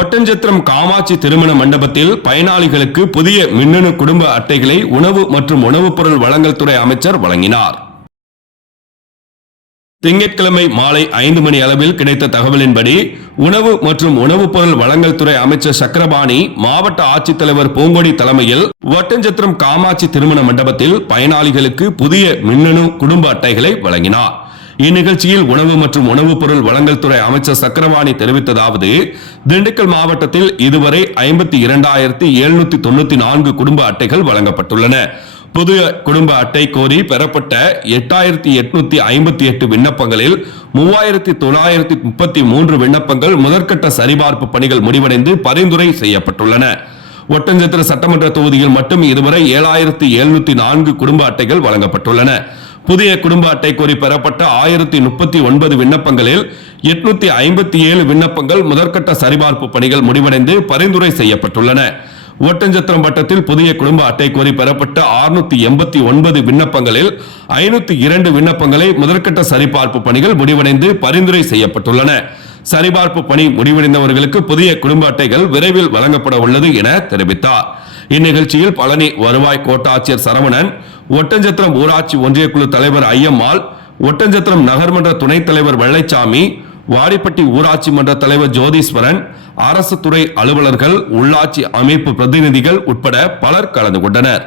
ஒட்டன்சத்திரம் காமாட்சி திருமண மண்டபத்தில் பயனாளிகளுக்கு புதிய மின்னணு குடும்ப அட்டைகளை உணவு மற்றும் உணவுப் பொருள் வழங்கல் துறை அமைச்சர் வழங்கினார். திங்கட்கிழமை மாலை 5 மணி அளவில் கிடைத்த தகவலின்படி உணவு மற்றும் உணவுப் பொருள் வழங்கல் துறை அமைச்சர் சக்கரபாணி மாவட்ட ஆட்சித்தலைவர் பூங்கொடி தலைமையில் ஒட்டன்சத்திரம் காமாட்சி திருமண மண்டபத்தில் பயனாளிகளுக்கு புதிய மின்னணு குடும்ப அட்டைகளை வழங்கினார். இந்நிகழ்ச்சியில் உணவு மற்றும் உணவுப் பொருள் வழங்கல் துறை அமைச்சர் சக்கரபாணி தெரிவித்ததாவது, திண்டுக்கல் மாவட்டத்தில் இதுவரை 52,794 குடும்ப அட்டைகள் வழங்கப்பட்டுள்ளன. புதிய குடும்ப அட்டை கோரி பெறப்பட்ட 8,858 விண்ணப்பங்களில் 3,933 விண்ணப்பங்கள் முதற்கட்ட சரிபார்ப்பு பணிகள் முடிவடைந்து பரிந்துரை செய்யப்பட்டுள்ளன. ஒட்டன்சத்திரம் சட்டமன்ற தொகுதியில் மட்டும் இதுவரை 7,704 குடும்ப அட்டைகள் வழங்கப்பட்டுள்ளன. புதிய குடும்ப அட்டை கோரி பெறப்பட்ட 1039 விண்ணப்பங்களில் 857 விண்ணப்பங்கள் முதற்கட்ட சரிபார்ப்பு பணிகள் முடிவடைந்து பரிந்துரை செய்யப்பட்டுள்ளன. ஒட்டன்சத்திரம் வட்டத்தில் புதிய குடும்ப அட்டை கோரி பெறப்பட்ட 689 விண்ணப்பங்களில் 502 விண்ணப்பங்களை முதற்கட்ட சரிபார்ப்பு பணிகள் முடிவடைந்து பரிந்துரை செய்யப்பட்டுள்ளன. சரிபார்ப்பு பணி முடிவடைந்தவர்களுக்கு புதிய குடும்ப அட்டைகள் விரைவில் வழங்கப்பட உள்ளது என தெரிவித்தார். இந்நிகழ்ச்சியில் பழனி வருவாய் கோட்டாட்சியர் சரவணன், ஒட்டன்சத்திரம் ஊராட்சி ஒன்றிய குழு தலைவர் ஐயம்மாள், ஒட்டன்சத்திரம் நகர்மன்ற துணைத் தலைவர் வெள்ளைச்சாமி, வாடிப்பட்டி ஊராட்சி மன்ற தலைவர் ஜோதீஸ்வரன், அரசு துறை அலுவலர்கள், உள்ளாட்சி அமைப்பு பிரதிநிதிகள் உட்பட பலர் கலந்து கொண்டனர்.